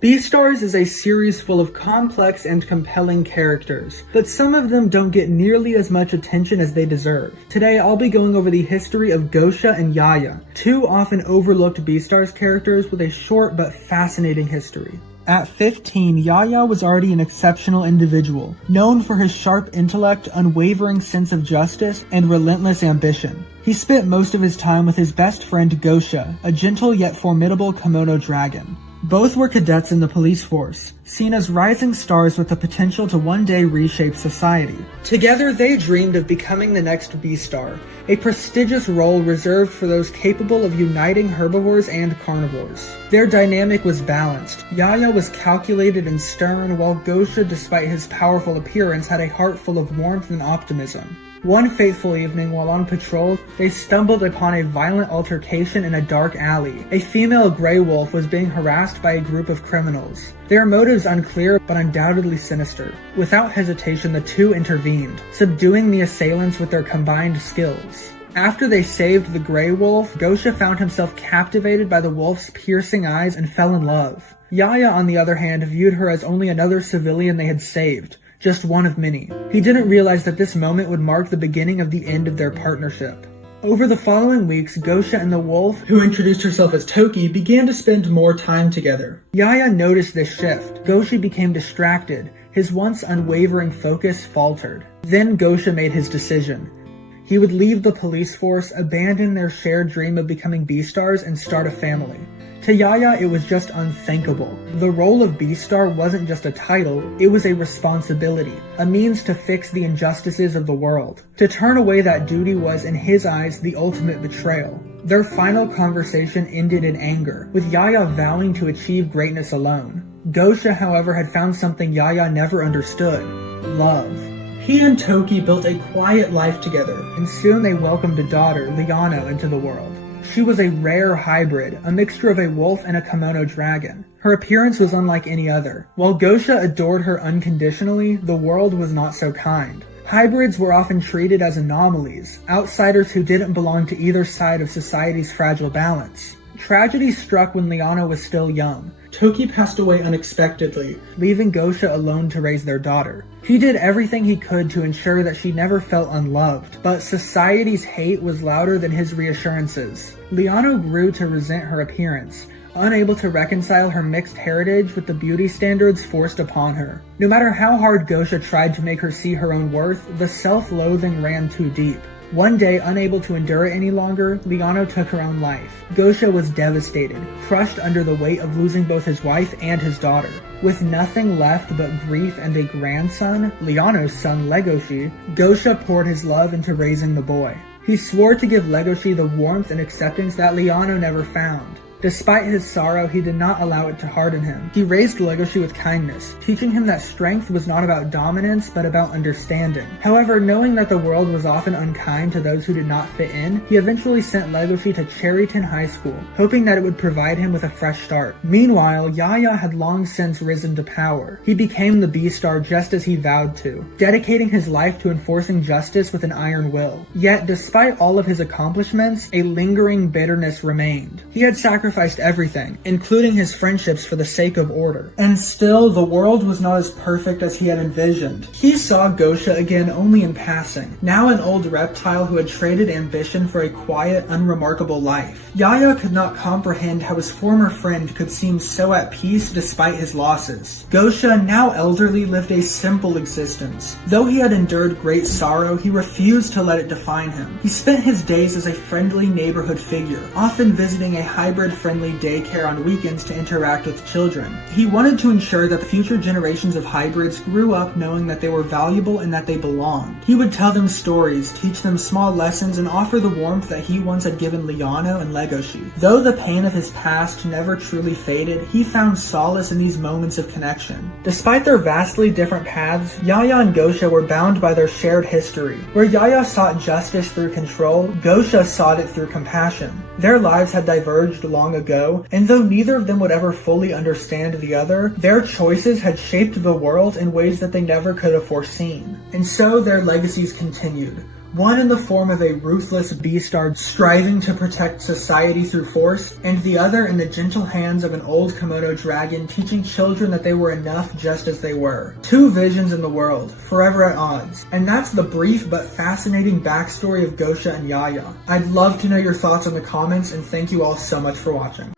Beastars is a series full of complex and compelling characters, but some of them don't get nearly as much attention as they deserve. Today, I'll be going over the history of Gosha and Yahya, two often overlooked Beastars characters with a short but fascinating history. At 15, Yahya was already an exceptional individual, known for his sharp intellect, unwavering sense of justice, and relentless ambition. He spent most of his time with his best friend Gosha, a gentle yet formidable kimono dragon. Both were cadets in the police force, seen as rising stars with the potential to one day reshape society. Together, they dreamed of becoming the next Beastar, a prestigious role reserved for those capable of uniting herbivores and carnivores. Their dynamic was balanced. Yahya was calculated and stern, while Gosha, despite his powerful appearance, had a heart full of warmth and optimism. One fateful evening, while on patrol, they stumbled upon a violent altercation in a dark alley. A female gray wolf was being harassed by a group of criminals. Their motives unclear, but undoubtedly sinister. Without hesitation, the two intervened, subduing the assailants with their combined skills. After they saved the gray wolf, Gosha found himself captivated by the wolf's piercing eyes and fell in love. Yahya, on the other hand, viewed her as only another civilian they had saved. Just one of many. He didn't realize that this moment would mark the beginning of the end of their partnership. Over the following weeks, Gosha and the wolf, who introduced herself as Toki, began to spend more time together. Yahya noticed this shift. Gosha became distracted. His once unwavering focus faltered. Then Gosha made his decision. He would leave the police force, abandon their shared dream of becoming Beastars, and start a family. To Yahya, it was just unthinkable. The role of Beastar wasn't just a title, it was a responsibility, a means to fix the injustices of the world. To turn away that duty was, in his eyes, the ultimate betrayal. Their final conversation ended in anger, with Yahya vowing to achieve greatness alone. Gosha, however, had found something Yahya never understood: love. He and Toki built a quiet life together, and soon they welcomed a daughter, Liano, into the world. She was a rare hybrid, a mixture of a wolf and a kimono dragon. Her appearance was unlike any other. While Gosha adored her unconditionally, the world was not so kind. Hybrids were often treated as anomalies, outsiders who didn't belong to either side of society's fragile balance. Tragedy struck when Liano was still young. Toki passed away unexpectedly, leaving Gosha alone to raise their daughter. He did everything he could to ensure that she never felt unloved, but society's hate was louder than his reassurances. Liano grew to resent her appearance, unable to reconcile her mixed heritage with the beauty standards forced upon her. No matter how hard Gosha tried to make her see her own worth, the self-loathing ran too deep. One day, unable to endure it any longer, Liano took her own life. Gosha was devastated, crushed under the weight of losing both his wife and his daughter. With nothing left but grief and a grandson, Liano's son Legoshi, Gosha poured his love into raising the boy. He swore to give Legoshi the warmth and acceptance that Liano never found. Despite his sorrow, he did not allow it to harden him. He raised Legoshi with kindness, teaching him that strength was not about dominance, but about understanding. However, knowing that the world was often unkind to those who did not fit in, he eventually sent Legoshi to Cherryton High School, hoping that it would provide him with a fresh start. Meanwhile, Yahya had long since risen to power. He became the Beastar just as he vowed to, dedicating his life to enforcing justice with an iron will. Yet, despite all of his accomplishments, a lingering bitterness remained. He had sacrificed everything, including his friendships, for the sake of order. And still, the world was not as perfect as he had envisioned. He saw Gosha again only in passing, now an old reptile who had traded ambition for a quiet, unremarkable life. Yahya could not comprehend how his former friend could seem so at peace despite his losses. Gosha, now elderly, lived a simple existence. Though he had endured great sorrow, he refused to let it define him. He spent his days as a friendly neighborhood figure, often visiting a hybrid-friendly daycare on weekends to interact with children. He wanted to ensure that the future generations of hybrids grew up knowing that they were valuable and that they belonged. He would tell them stories, teach them small lessons, and offer the warmth that he once had given Liano and Legoshi. Though the pain of his past never truly faded, he found solace in these moments of connection. Despite their vastly different paths, Yahya and Gosha were bound by their shared history. Where Yahya sought justice through control, Gosha sought it through compassion. Their lives had diverged long ago, and though neither of them would ever fully understand the other, their choices had shaped the world in ways that they never could have foreseen. And so their legacies continued. One in the form of a ruthless Beastard striving to protect society through force, and the other in the gentle hands of an old Komodo dragon teaching children that they were enough just as they were. Two visions in the world, forever at odds. And that's the brief but fascinating backstory of Gosha and Yahya. I'd love to know your thoughts in the comments, and thank you all so much for watching.